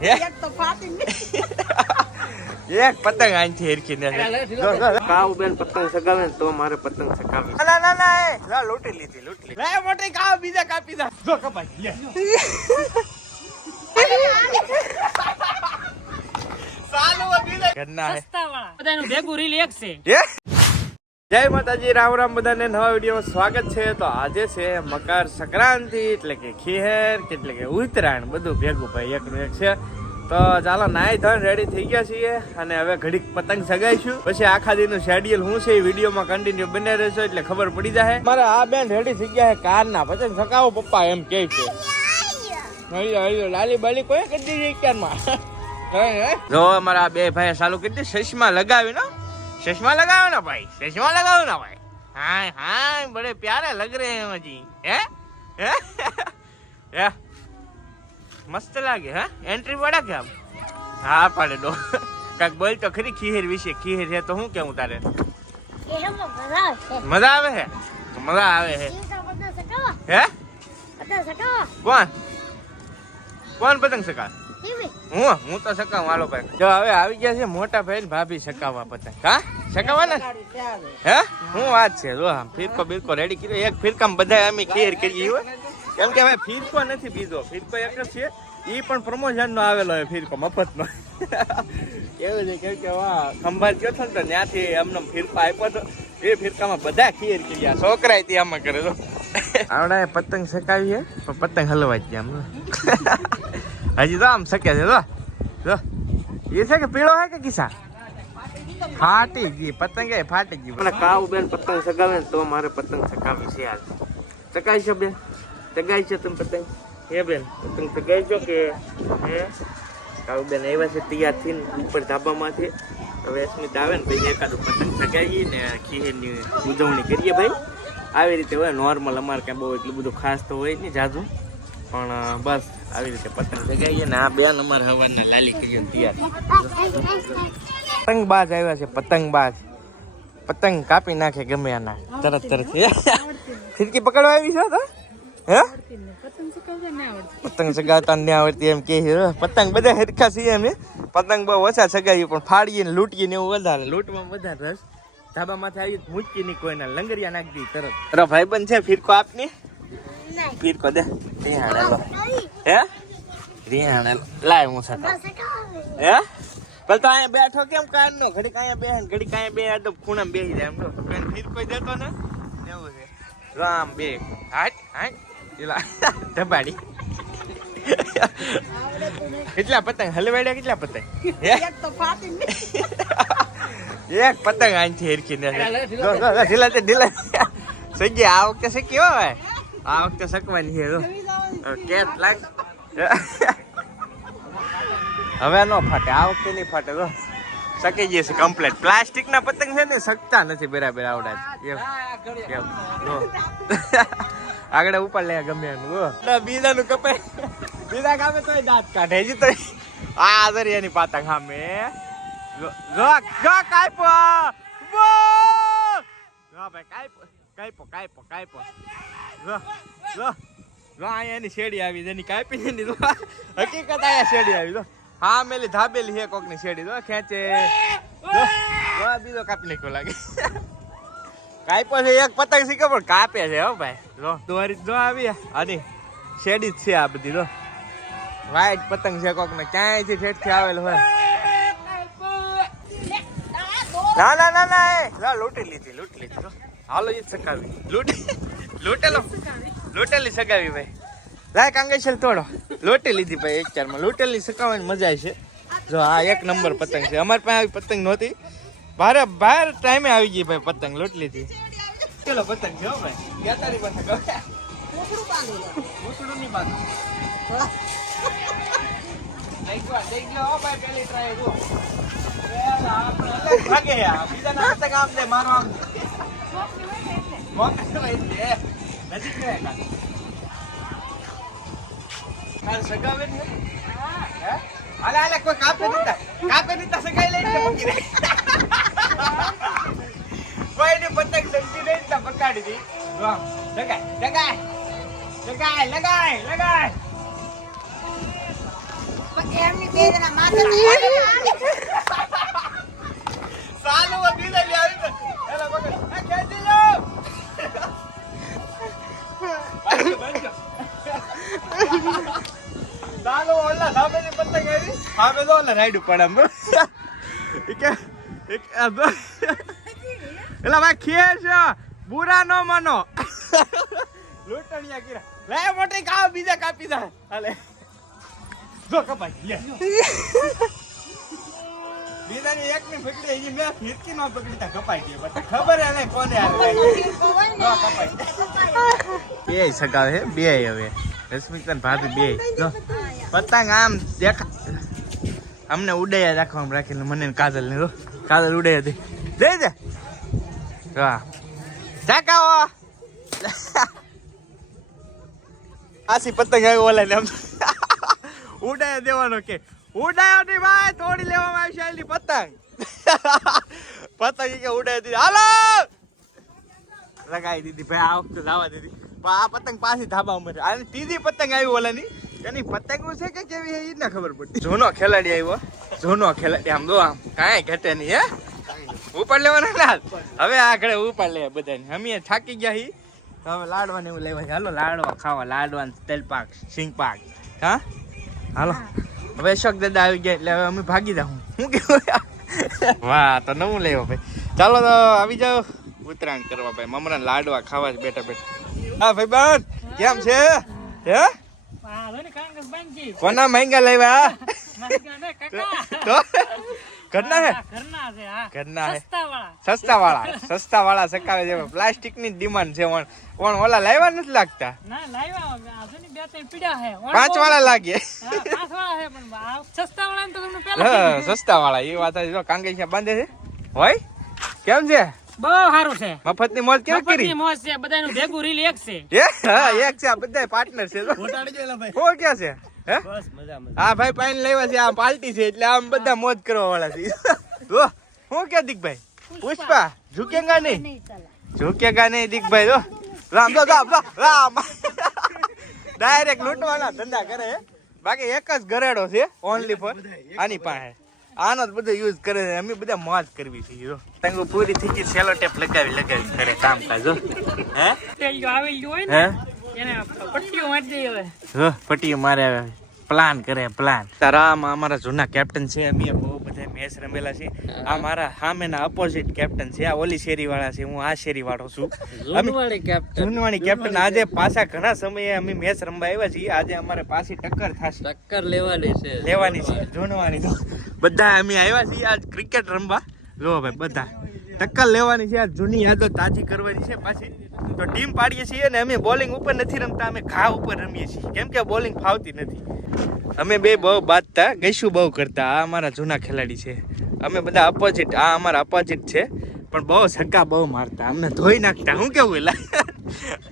એક તો ફાટી ગઈ એક પતંગ આંથી હેરખી ને કાવ બેન પતંગ સગાવે ને તો મારે પતંગ સગાવી. ના ના ના લા લૂટી લીધી લૂટી લીધી. લે મોટી કાવ બીજા કાપી દા. જો કપાઈ લે. સાલો બીજા ઘરના હે સસ્તા વાળા બધાનું ભેગું રીલ એક છે. જય માતાજી, રામ રામ બધાને નવા વિડીયોમાં સ્વાગત છે. તો આજે છે મકર સંક્રાંતિ એટલે કે ખીહેર એટલે કે ઉત્તરાયણ, બધું ભેગું ભાઈ એકનું એક છે. તો ચાલો નાઈ ધોઈને રેડી થઈ ગયા છીએ અને હવે ઘડીક પતંગ સગાઈશું. પછી આખા દિનનું શેડ્યુલ શું છે એ વિડીયોમાં કન્ટિન્યુ બને રહેશો એટલે ખબર પડી જાય. મારા આ બેન રેડી થઈ ગયા છે કારના પતંગ સગાવો પપ્પા એમ કે છે. લાલી બાલી કોઈ કરી દીધી ક્યારમાં. જો અમારા આ બે ભાઈ ચાલુ કરી દીધી ચશ્મા લગાવી ને. चश्मा लगाओ ना भाई, चश्मा लगाओ ना भाई. हाँ हाँ बड़े प्यारे लग रहे हैं मुझे. है मस्त लागे. है एंट्री पड़ा क्या? हाँ पड़े दो. काक बोल तो खरी खीर विषय. खीर है तो हूँ क्या उतारे मजा आवे है. तो मजा आवे है. कौन कौन पतंग सका? હું તો સકાવું. હાલો ભાઈ જો હવે આવી ગયા છે મોટા ભાઈ ને ભાભી સકાવવા પતંગ. હા સકાવવા ને હે હું વાત છે. જો ફિરકો બિરકો રેડી કર્યો. એક ફિરકામાં બધા અમે ક્લિયર કરીએ હોય કેમ કે હવે ફિરકો નથી બીજો. ફિરકો એક જ છે એ પણ પ્રમોશન નો આવેલો હોય ફિરકો મફત નો. એવું છે કેમ કે વાહ ખંભાત ગયો હતો ને તો ત્યાંથી અમને ફિરકો આપ્યો હતો. એ ફિરકામાં બધા ક્લિયર કર્યા. છોકરા ત્યાં આમાં કરે તો આવડા પતંગ સકાવીએ પણ પતંગ હલવા જ ગયા. હજી તો આમ શકે છે. જો એ છે કે પીળો હે કે કિસ્સા ફાટી ગઈ પતંગ ફાટી ગઈ. મને કાવ બેન પતંગ સગાવે ને તો મારે પતંગ સગાવી છે. આજ સગાઈ છે બેન? સગાઈ છે તમે પતંગ? હે બેન પતંગ સગાઈ છો કે હે? કાવ બેન આવ્યા છે તૈયાર થઈને ઉપર ધાબામાંથી. હવે સ્મિત આવે ને ભાઈ એકાદું પતંગ સગાવીએ ને ખીરની ઉજવણી કરીએ ભાઈ. આવી રીતે હોય નોર્મલ. અમારે ક્યાં બહુ એટલું બધું ખાસ તો હોય નહીં જાજુ, પણ બસ આવી રીતે પતંગ સગાઈએ ને આ બેન અમારે હવારના લાલી કરી તૈયાર. પતંગબાજ આવ્યા છે. પતંગબાજ પતંગ કાપી નાખે ગમે આના તરત તરત. ફિરકી પકડવા આવી છો તો હે? પતંગ સગાવતા ન આવડતી એમ કે છે. પતંગ બધા હરખા છીએ અમે. પતંગ બહુ ઓછા સગાવીએ પણ ફાડીએ ને લૂંટીએ ને એવું વધારે. લૂંટવામાં વધારે રસ. ધાબામાંથી આવી મૂકી ની કોઈના લંગરિયા નાખી દી તરત. તારો ભાઈબંધ છે ફિરકો આપની ફિરકો દે. રિહાણેલો હે? રિહાણેલો લાય હું સકા હે? પણ તો અહીંયા બેઠો કેમ કાન નો ઘડીક અહીંયા બે ઘડીક અહીંયા બે આ તો ખૂણામાં બેસી જાય એમ તો પેન ફિરકો દેતો ને એવું છે. રામ બે હાટ હાટ એલા ધબાડી. કેટલા પતંગ હલવાડ્યા? કેટલા પતંગ? એક તો ફાટી ગઈ એક પતંગ આંથી હેરખી ને ઢીલા તે ઢીલા સગી. આ વખતે શકી હોય આ વખતે શકવાની છે. કેટ લાગ હવે નો ફાટે. આ વખતે નહીં ફાટે. તો સકી જઈએ છે કમ્પ્લેટ. પ્લાસ્ટિક ના પતંગ છે ને શકતા નથી બરાબર આવડા એમ. આગળ ઉપર લે ગમે એનું. બીજા નું કપાય બીજા કામે તો દાંત કાઢે હજી તો આ દરિયાની પાતંગ સામે કાઈપો કાઈપો કાઈપો. અહીંયા એની શેડી આવી એની કાપી દીધી. હકીકત અહીંયા શેડી આવી તો હા મેલી ધાબેલી હે કોક ની શેડી તો ખેંચે બીજો કાપી નાખ્યો લાગે. કાપ્યો છે એક પતંગ શીખે પણ કાપે છે હો ભાઈ. જો દોરી જો આવી આની શેડી જ છે આ બધી. જો વાઈટ પતંગ છે કોક ને ક્યાંયથી ઠેઠથી આવેલ હોય. ના ના ના ના લૂંટી લીધી. હાલો જ સગાવી લૂંટેલી સગાવી ભાઈ. લાય કાંગેશલ તોડો. લૂંટી લીધી ભાઈ. એક ચારમાં લૂંટેલી સગાવવાની મજા છે. જો આ એક નંબર પતંગ છે. અમારી પાસે આવી પતંગ નહોતી. બહાર ટાઈમે આવી ગઈ ભાઈ પતંગ. લૂંટ લીધી. ચલો પતંગ છે હો ભાઈ. ક્યાં તારી પતંગ? મૂછડું ની બાંધ. જઈ ગયો ભાઈ પેલી ટ્રાય જો. ભાગે બીજા ના પતંગ આમ દે મારો આમ નજીક કાલ સગાવે ને હે આલે આલે કોઈ કાપે દીતા સગાઈ લઈને મૂકી દે. કોઈ ની પતંગ સગી નહીં તા પકાડી દી. વાહ લગાય એમની બે જણા માથે સાલું બીજા લે આવી તો એલા પકડ આ ખેંચી લો સાલું ઓલા સામેની પતંગ આવી સામે તો ઓલા રાઈડ ઉપર આમ એક એલા ભાઈ ખેંચ બુરા નો માનો લૂંટણિયા કીરા લે મોટી કાપ બીજા કાપી દે હાલે જો કપાઈ લે બીજાની એક ની પકડી એ મે ફિરકી નો પકડી તા કપાઈ ગઈ બટ ખબર હે ને કોને આવે જો કપાઈ બે સગાવે હે બે હવે રશ્મિકન ભાભી બે જો પતંગ આમ દેખા અમને ઉડાયા રાખવામાં રાખેલું મને કાજલ ને જો કાજલ ઉડાયા દે દે વાહ ચાકાઓ આસી પતંગ આવી ઓલા ને ઉડાયા દેવાનો કે ઉડાયો નહીં ભાઈ તોડી લેવામાં આવી છે પતંગ પતંગ કે ઉડાય દીધી હાલો લગાવી દીધી ભાઈ આ વખતે જવા દીધી પણ આ પતંગ પાછી ધાબા ઉપર અને ત્રીજી પતંગ આવી ઓલાની એની પતંગ છે કે કેવી એ ના ખબર પડતી જોનો ખેલાડી આવ્યો જોનો ખેલાડી આમ દો આમ કાંઈ ઘટે નહીં હે ઉપાડ લેવાના ના હવે આગળ ઉપાડ લે બધાને અમે થાકી ગયા હી હવે લાડવાને એવું લેવા હાલો લાડવા ખાવા લાડવા તેલપાક સિંગપાક હા હાલો હવે અશોક દાદા આવી ગયા એટલે હવે અમે ભાગી જાઉં શું કેવું વાહ તો નવું લેવો ભાઈ ચાલો તો આવી જાઓ ઉત્તરાયણ કરવા ભાઈ મમરા લાડવા ખાવા જ બેઠા બેઠા હા ભાઈ બેન કેમ છે હે કોના મહેંગા લેવા તો ઘરના હે ઘરના હે સસ્તા વાળા સકાવે છે પ્લાસ્ટિક ની ડિમાન્ડ છે પણ ઓલા લાવ્યા નથી લાગતા 5 વાળા લાગે સસ્તા વાળા એ વાત જો કાંગેશિયા બાંધે છે હોય કેમ છે બહુ સારું છે મફત ની મોજ કેવી કરી મોજ છે બધાનું ભેગું રીલ એક છે એક છે બધા પાર્ટનર છે હો ક્યાં છે હે હા ભાઈ પાણી લેવા છે આ પાર્ટી છે એટલે આમ બધા મોજ કરવા વાળા છે જો હું કે દીકભાઈ પુષ્પા ઝુકેગા નહીં દીકભાઈ જો રામ રામ ડાયરેક્ટ લૂંટવાના ધંધા કરે બાકી એક જ ગરેડો છે ઓનલી ફોર આની પાસે આનો જ બધો યુઝ કરે છે અમે બધા મોજ કરવી છે જો તંગો પૂરી થઈ ગઈ સેલો ટેપ લગાવી કરે કામકાજ જો હે આવી ગયું હોય ને એને પટ્ટીઓ મારી દઈ હવે જો પટ્ટીઓ મારે પ્લાન કરે પ્લાન તારા અમારા જૂના કેપ્ટન છે અમે બહુ બધા મેચ રમેલા છે આ મારા સામેના અપોઝિટ કેપ્ટન છે આ ઓલી શેરી વાળા છે હું આ શેરી વાળો છું જૂનવાણી કેપ્ટન આજે પાછા ઘણા સમયે અમે મેચ રમવા આવ્યા છીએ આજે અમારે પાછી ટક્કર થશે ટક્કર લેવાની છે જૂનવાણી તો બધા અમે આવ્યા છીએ આજ ક્રિકેટ રમવા જો ભાઈ બધા ટક્કર લેવાની છે આ જૂની યાદો તાજી કરવાની છે પાછી તો ટીમ પાડીએ છીએ ને અમે બોલિંગ ઉપર નથી રમતા અમે ઘા ઉપર રમીએ છીએ કેમ કે બોલિંગ ફાવતી નથી અમે બે બહુ બાંધતા ગઈશું બહુ કરતા આ અમારા જૂના ખેલાડી છે અમે બધા અપોઝિટ આ અમારા અપોઝિટ છે પણ બહુ છક્કા બહુ મારતા અમને ધોઈ નાખતા શું કેવું એલા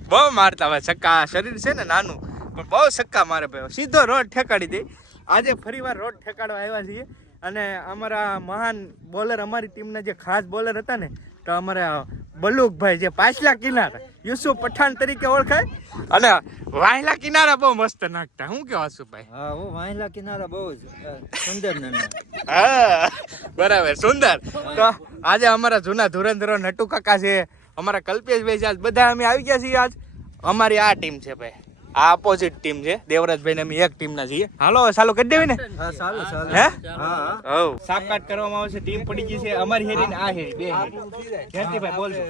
બહુ મારતા હવે છક્કા શરીર છે ને નાનું પણ બહુ છક્કા મારે ભાઈ સીધો રોડ ઠેકાડી દે આજે ફરીવાર રોડ ઠેકાડવા આવ્યા છીએ અને અમારા મહાન બોલર અમારી ટીમના જે ખાસ બોલર હતા ને તો અમારા બલુકભાઈ જે પાછલા કિનારા યુસુફ પઠાણ તરીકે ઓળખાય અને વાયલા કિનારા બહુ મસ્ત નાખતા શું કેવા સુભાઈ હા હું વાયલા કિનારા બહુ સુંદર હા બરાબર સુંદર તો આજે અમારા જૂના ધુરંધરો નટુ કાકા છે અમારા કલ્પેશભાઈ છે આજ બધા અમે આવી ગયા છીએ આજ અમારી આ ટીમ છે ભાઈ આ અપોઝિટ ટીમ છે દેવરાજભાઈ ને અમે એક ટીમ ના છીએ હાલો ચાલુ કરી દેવી ને હા ચાલો હે હા સાપકાટ કરવામાં આવશે ટીમ પડી ગઈ છે અમારી હેરી ને આ હેરી બે હેરી જયંતિભાઈ બોલજો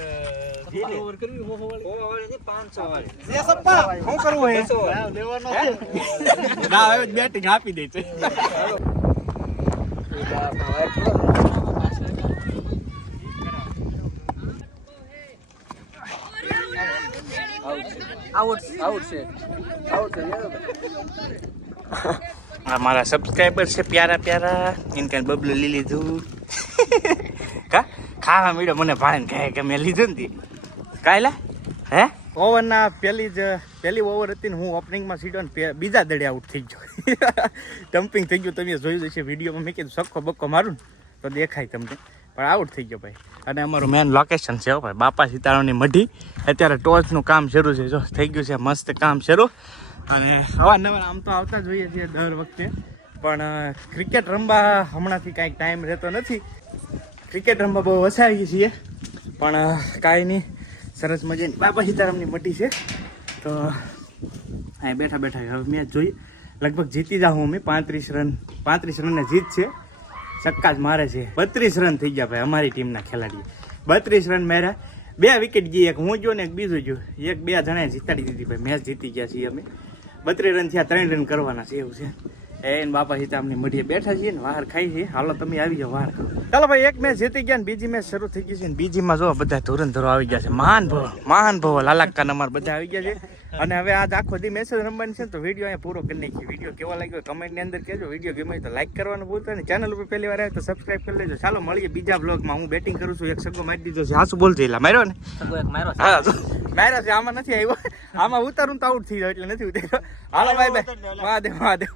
શું કરવું હે ના હવે બેટિંગ આપી દે છે हमारा सब्सक्राइबर से प्यारा प्यारा इनका बबलू ली लीधું કા ખાવા મીડો મને ભાણે કહે કે મેં લીધું ને કાયલા હે ઓવરના પહેલી ઓવર હતી ને હું ઓપનિંગમાં સીધો ને બીજા દડે આઉટ થઈ ગયો ડમ્પિંગ થઈ ગયું તમે જોયું હશે વિડીયોમાં મેં કીધું સક્કો બક્કો મારું ને તો દેખાય તમને પણ આઉટ થઈ ગયો ભાઈ અને અમારું મેન લોકેશન છે ભાઈ બાપા સીતારામની મઢી અત્યારે ટોચનું કામ શરૂ છે જો થઈ ગયું છે મસ્ત કામ શરૂ અને અવારનવાર આમ તો આવતા જોઈએ છીએ દર વખતે પણ ક્રિકેટ રમવા હમણાંથી કાંઈક ટાઈમ રહેતો નથી. ક્રિકેટ રમવા બહુ વસાવીએ છીએ પણ કાંઈ નહીં. સરસ મજાની બાપા સીતારામની મટી છે તો અહીં બેઠા બેઠા હવે મેચ જોઈએ. લગભગ જીતી જાઉં અમે 35 રનને જીત છે. છક્કા જ મારે છે. 32 રન થઈ ગયા ભાઈ અમારી ટીમના ખેલાડીએ. 32 રન માર્યા. 2 વિકેટ ગઈ, એક હું જો ને એક બીજું જો. 1-2 જણાએ જીતાડી દીધી ભાઈ. મેચ જીતી ગયા છીએ અમે. 32 રન થયા, 3 રન કરવાના છે એવું છે. એને બાપા સીતારામની મઢીએ બેઠા છીએ ને વાર ખાઈ છીએ. હાલો તમે આવી જાઓ વાર કરો. ચાલો ભાઈ, એક મેચ જીતી ગયા ને બીજી મેચ શરૂ થઈ ગઈ છે ને બીજીમાં જો બધા ધોરણધરો આવી ગયા છે. મહાન ભાવ લાલાકાન અમાર બધા આવી ગયા છે. અને હવે આજ આખો દી મેચ રમવાની છે તો વિડીયો અહીંયા પૂરો કરી નાખીએ. વિડીયો કેવો લાગ્યો કમેન્ટની અંદર કહેજો. વિડીયો ગમે તો લાઈક કરવાનું ભૂલતા નહીં. ચેનલ ઉપર પહેલી વાર આવે તો સબસ્ક્રાઈબ કરી લેજો. ચાલો મળીએ બીજા બ્લોગમાં. હું બેટિંગ કરું છું. એક સગો મારી દીધો છે. હાસુ બોલતો એલા માર્યો ને? હા માર્યો છે. આમાં નથી આવ્યો. આમાં ઉતારું તો આઉટ થઈ જાય એટલે નથી ઉતાર્યો. હાલો બાય બાય. મહાદેવ.